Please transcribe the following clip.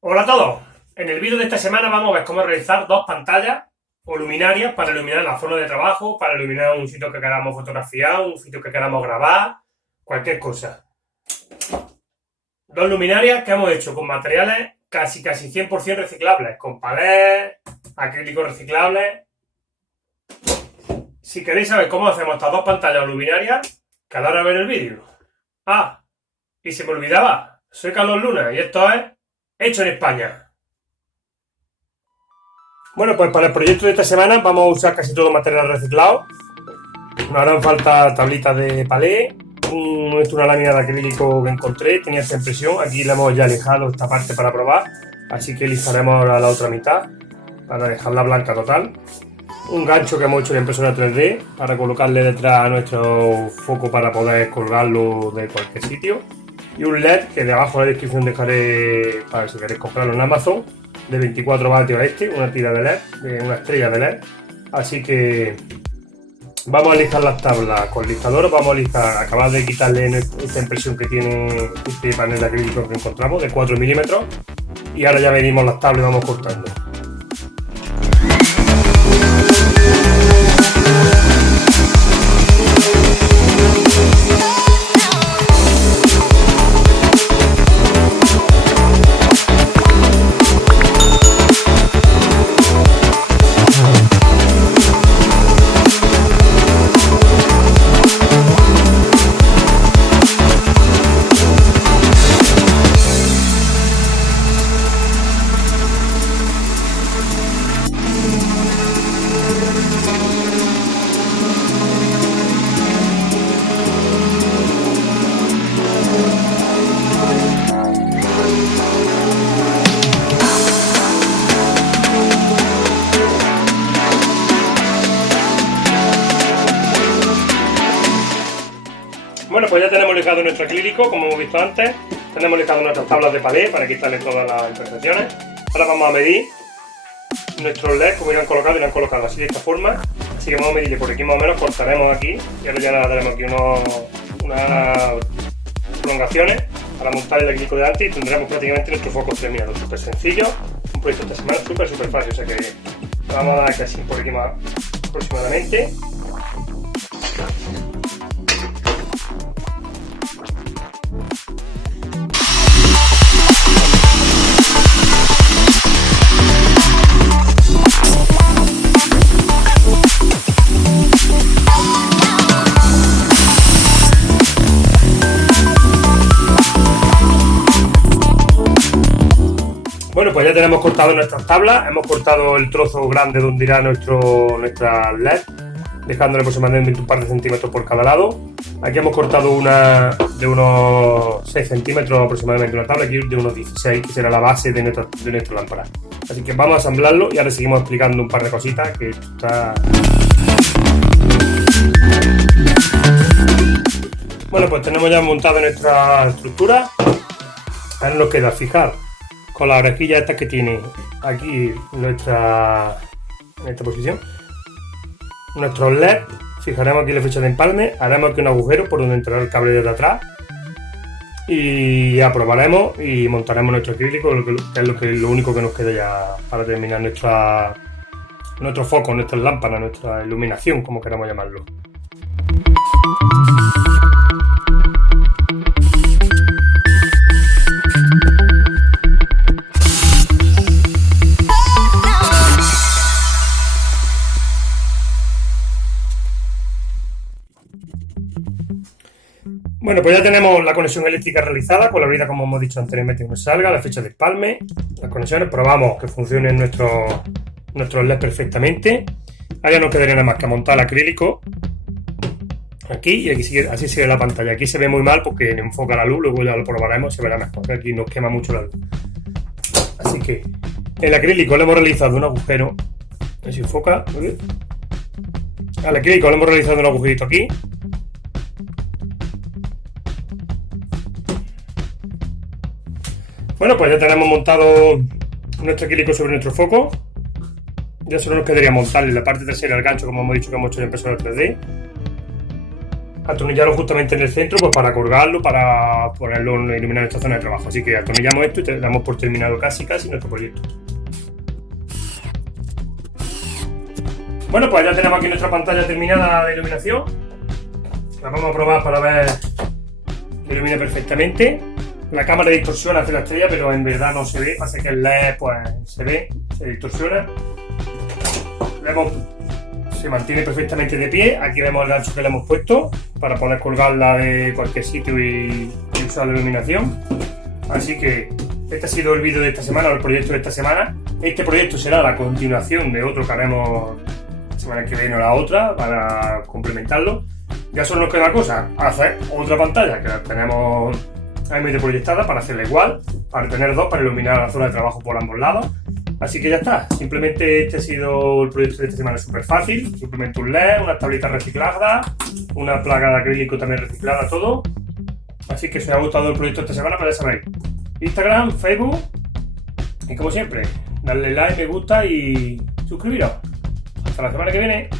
Hola a todos. En el vídeo de esta semana vamos a ver cómo realizar dos pantallas o luminarias para iluminar la zona de trabajo, para iluminar un sitio que queramos fotografiar, un sitio que queramos grabar, cualquier cosa. Dos luminarias que hemos hecho con materiales casi 100% reciclables, con palés, acrílicos reciclables. Si queréis saber cómo hacemos estas dos pantallas o luminarias, quedaros a ver el vídeo. Ah, y se me olvidaba, soy Carlos Luna y esto es Hecho en España. Bueno, pues para el proyecto de esta semana vamos a usar casi todo material reciclado. Nos harán falta tablitas de palé, una lámina de acrílico que encontré, tenía esta impresión. Aquí le hemos ya lijado esta parte para probar, así que lijaremos ahora la otra mitad para dejarla blanca total. Un gancho que hemos hecho en impresora 3D para colocarle detrás a nuestro foco para poder colgarlo de cualquier sitio. Y un LED que de abajo en la descripción dejaré para si queréis comprarlo en Amazon, de 24 vatios una tira de LED, una estrella de LED. Así que vamos a lijar las tablas con listador, vamos a lijar, acabar de quitarle esta impresión que tiene este panel de acrílico que encontramos, de 4 milímetros. Y ahora ya medimos las tablas y vamos cortando. Bueno, pues ya tenemos lijado nuestro acrílico, como hemos visto antes. Tenemos lijado nuestras tablas de palé para quitarle todas las imperfecciones. Ahora vamos a medir nuestros LEDs, como irán colocados así de esta forma. Así que vamos a medirle por aquí más o menos, cortaremos aquí y ahora ya daremos aquí unas prolongaciones para montar el acrílico delante y tendremos prácticamente nuestro foco terminado. Súper sencillo, un proyecto esta semana súper fácil, o sea que vamos a dar casi por aquí más aproximadamente. Bueno, pues ya tenemos cortado nuestras tablas, hemos cortado el trozo grande donde irá nuestra LED, dejándole aproximadamente un par de centímetros por cada lado. Aquí hemos cortado una de unos 6 centímetros aproximadamente, una tabla aquí de unos 16, que será la base de nuestra lámpara. Así que vamos a ensamblarlo y ahora seguimos explicando un par de cositas que esto está... Bueno, pues tenemos ya montado nuestra estructura. Ahora nos queda fijar con las horquillas estas que tiene aquí en esta posición nuestros LED. Fijaremos aquí la fecha de empalme, haremos aquí un agujero por donde entrará el cable desde atrás y ya probaremos y montaremos nuestro acrílico, que es lo único que nos queda ya para terminar nuestro foco, nuestras lámparas, nuestra iluminación, como queramos llamarlo. Bueno, pues ya tenemos la conexión eléctrica realizada con la brida, como hemos dicho anteriormente, que nos salga, la fecha de empalme, las conexiones, probamos que funcionen nuestros LED perfectamente. Ahora no quedaría nada más que montar el acrílico aquí y aquí así se ve la pantalla. Aquí se ve muy mal porque enfoca la luz, luego ya lo probaremos, se verá mejor, que aquí nos quema mucho la luz. Así que el acrílico le hemos realizado un agujero, a ver si enfoca, al acrílico le hemos realizado un agujerito aquí. Bueno, pues ya tenemos montado nuestro acrílico sobre nuestro foco. Ya solo nos quedaría montarle la parte trasera del gancho, como hemos dicho que hemos hecho en impresora 3D. atornillarlo justamente en el centro, pues para colgarlo, para ponerlo en iluminar esta zona de trabajo. Así que atornillamos esto y te damos por terminado casi nuestro proyecto. Bueno, pues ya tenemos aquí nuestra pantalla terminada de iluminación. La vamos a probar para ver que ilumine perfectamente. La cámara distorsiona, hace la estrella, pero en verdad no se ve. Pasa que el LED pues se ve, se distorsiona. Vemos, se mantiene perfectamente de pie. Aquí vemos el gancho que le hemos puesto para poder colgarla de cualquier sitio y usar la iluminación. Así que este ha sido el vídeo de esta semana, o el proyecto de esta semana. Este proyecto será la continuación de otro que haremos la semana que viene o la otra para complementarlo. Ya solo nos queda una cosa, hacer otra pantalla que la tenemos ahí medio proyectada para hacerla igual, para tener dos, para iluminar la zona de trabajo por ambos lados. Así que ya está, simplemente este ha sido el proyecto de esta semana, súper fácil. Simplemente un LED, unas tablitas recicladas, una placa de acrílico también reciclada, todo. Así que si os ha gustado el proyecto de esta semana, pues ya sabéis, Instagram, Facebook y como siempre, darle like, me gusta y suscribiros. Hasta la semana que viene.